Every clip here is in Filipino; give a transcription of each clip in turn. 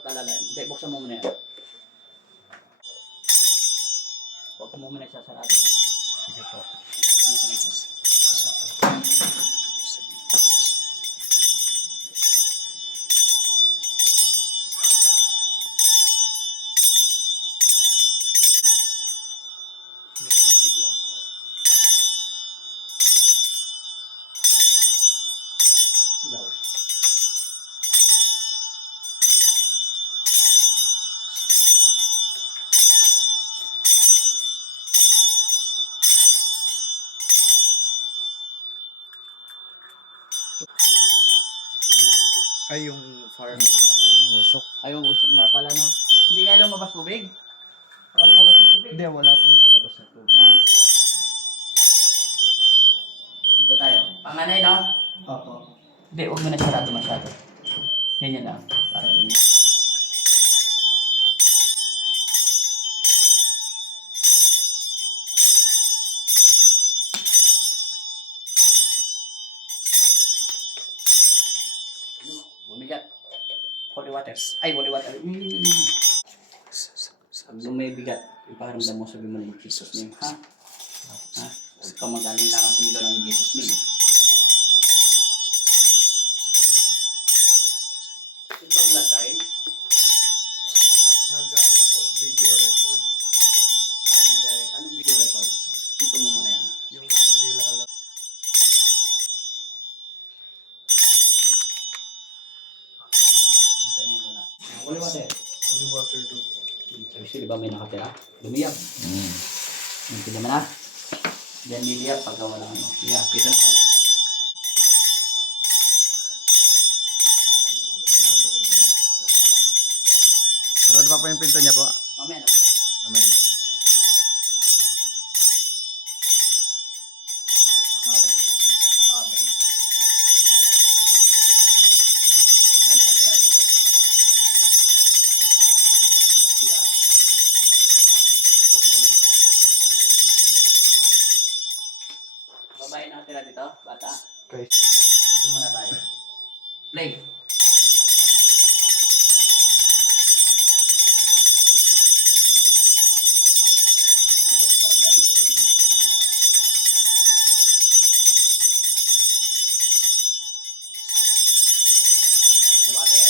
Dapat alalayan. Hindi, buksan mo muna yan. Huwag mo muna sasarado ha. Sige po. Ilaw. Ay, yung fire yung usok. Ayaw, usok nga pala, no? Hindi kayo lumabas tubig? Baka lumabas yung tubig. Hindi, wala pong lalabas na tubig. Ah. Dito tayo. Panganay, no? Opo. Hindi, huwag mo na sarado masyado. Ganyan lang. Para ganyan. Bumigat. Holy waters. Ay, holy water. Pag may bigat, ipaharamdam mo sabi mo ng Jesus name. Ha? Ha? Huwag ka mag-alinlangan sa miliw ng Jesus name. Nag-vlog tayo? Nag-ano po, video record. Anong video record? Dito mo muna yan. Yung nilalabas. Antay mo muna. Holy water. Holy water do po. Sabi di ba may nakatira? Lumiyap. Hindi naman na. Diyan niliyap pagka wala ano. Yeah, kita na tayo. Sarado pa po yung pinto niya po. Mamaya na. Mamaya na. Pangalan ng Jesus. Amen. May nakatira dito. Yeah. Okay. Babae nakatira dito, bata. Okay. Dito muna tayo. Play. Bigat sa karamdaman niyo, sabi niyo, yun lang. The water.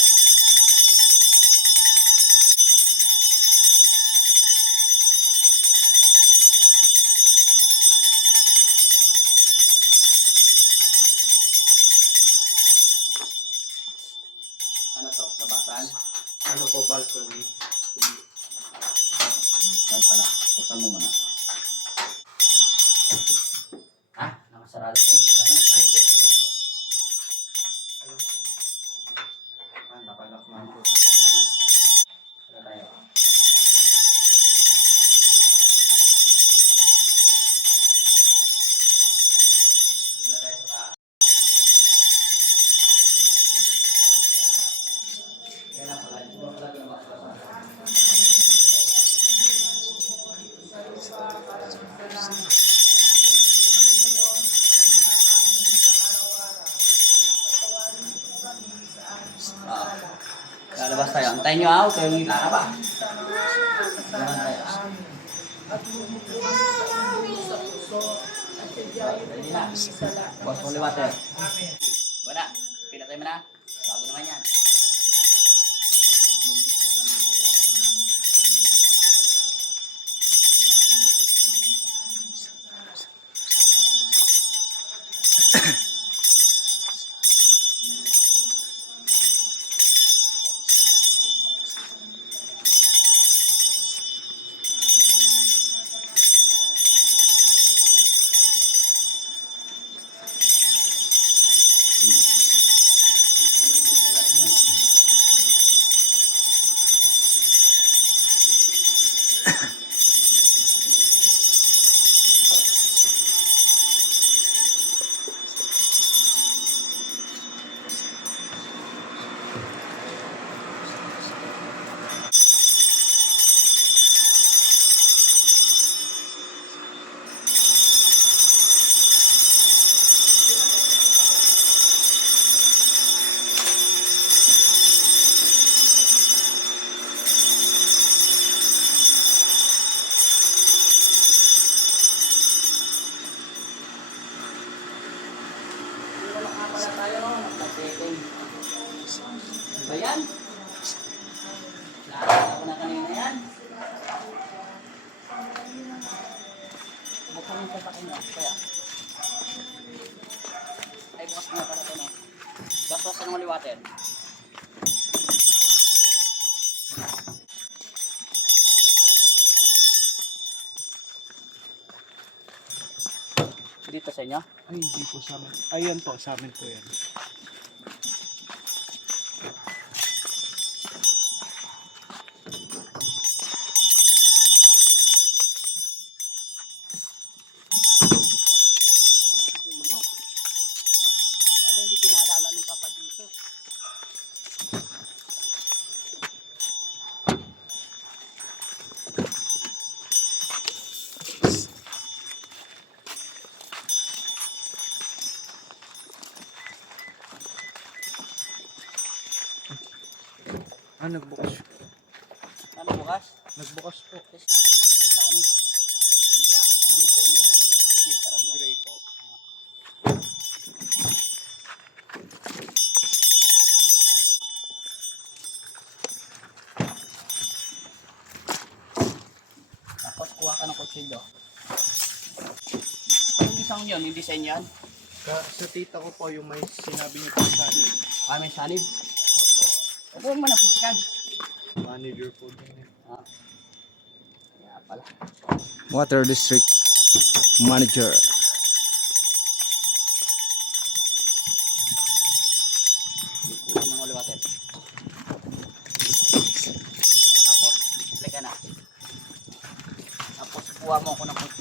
Ano to? Labasan? Ano po, balcony? Yan pala. Buksan mo muna. Ha? Nakasarado ko. Kaya mo na. Ay, hindi. Ano po? Alam ko. Ah, nakalak na po. Kaya mo na. Sala tayo. Sala tayo sa taas. Kaya lang pala. Ito pala pinabakbasan. Lalabas tayo. Antayin nyo ako. Kayo yung lalabas. Laban tayo. Ready na. Boss, holy water. Wala. Pinatay mo na. Bago naman yan. Nakakita ko na kanina yan. Buksan yung sasakin niya. Kaya. Ay, bukas na para ito, no? Gastos ng maliwatin. Dito sa inyo? Ay, hindi po sa amin. Ayan po, sa amin po yan. Walang sa dito yung manok. Bakit hindi pinaalala ni Papa Jesus? Ah, nagbukas. Ano bukas? Nagbukas po. Yes. May sanib. Kanina. Hindi po yung Sige, sarado. gray po. Tapos kuha ka ng kutsilyo. Yung isang yun, yung design yan. Sa tita ko po yung may sinabi niyo po sa akin. May sanib. Opo. Huwag mo na pisikan. Manager po din. Ah. Kaya pala. Water District Manager. Kuha ng uliwatin. Tapos, play ka na. Tapos kuha mo ako ng kutsilyo.